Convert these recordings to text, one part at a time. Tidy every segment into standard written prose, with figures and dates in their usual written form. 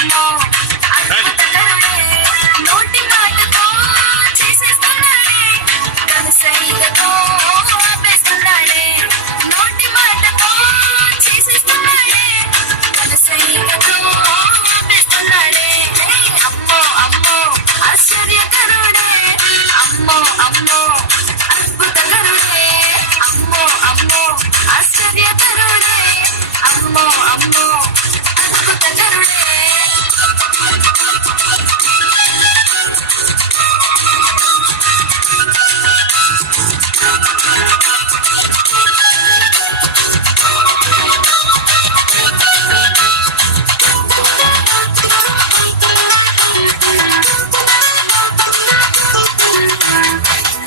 అమ్మో అద్భుతకరుడే నోటి మాటతో చేసేస్తున్నాడే కనుసైగతో ఆపేస్తున్నాడే నోటి మాటతో చేసేస్తున్నాడే కనుసైగతో ఆపేస్తున్నాడే అమ్మో అమ్మో ఆశ్చర్యకరుడే అమ్మో అమ్మో అద్భుతకరుడే అమ్మో అమ్మో ఆశ్చర్యకరుడే అమ్మో అమ్మో అద్భుతకరుడే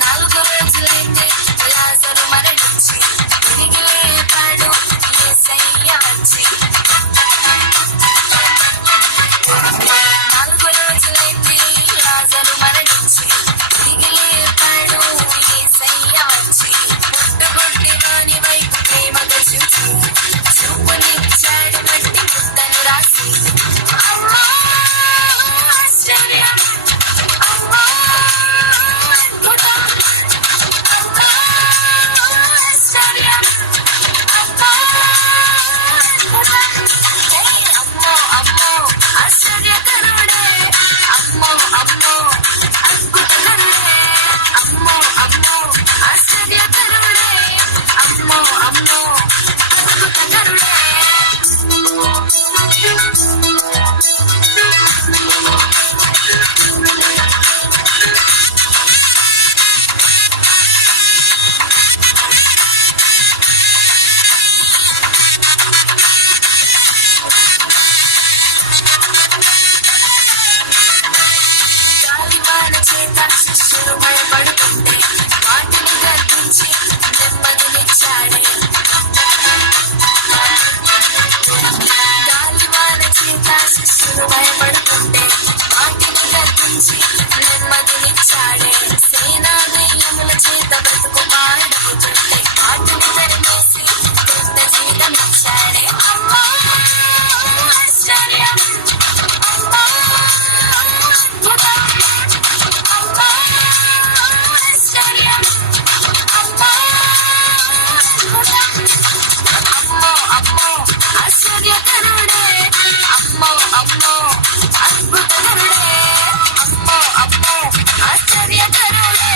నాలుగు రోజులైంది లాజరు మరణించి తిరిగి లేపాడు యేసయ్య వచ్చి నాలుగు రోజులైంది లాజరు మరణించి తిరిగి లేపాడు యేసయ్య వచ్చి పుట్టుగొట్టిలోని వైపు ప్రేమగా చూసి చూపునిచ్చాడు మట్టి ముద్దను రాసి అమ్మా ఆశ్చర్యం అమ్మా అద్భుతం అమ్మా ఆశ్చర్యం అమ్మా అద్భుతం అమ్మో అమ్మో ఆశ్చర్యకరుడే అమ్మో అమ్మో అద్భుతకరుడే అమ్మో అమ్మో ఆశ్చర్యకరుడే అమ్మో అమ్మో అద్భుతకరుడే గాలివాన చేత శిష్యులు భయపడుతుంటే వాటిని గర్జించి నెమ్మదినిచ్చాడే గాలివాన చేత శిష్యులు భయపడుతుంటే వాటిని గర్జించి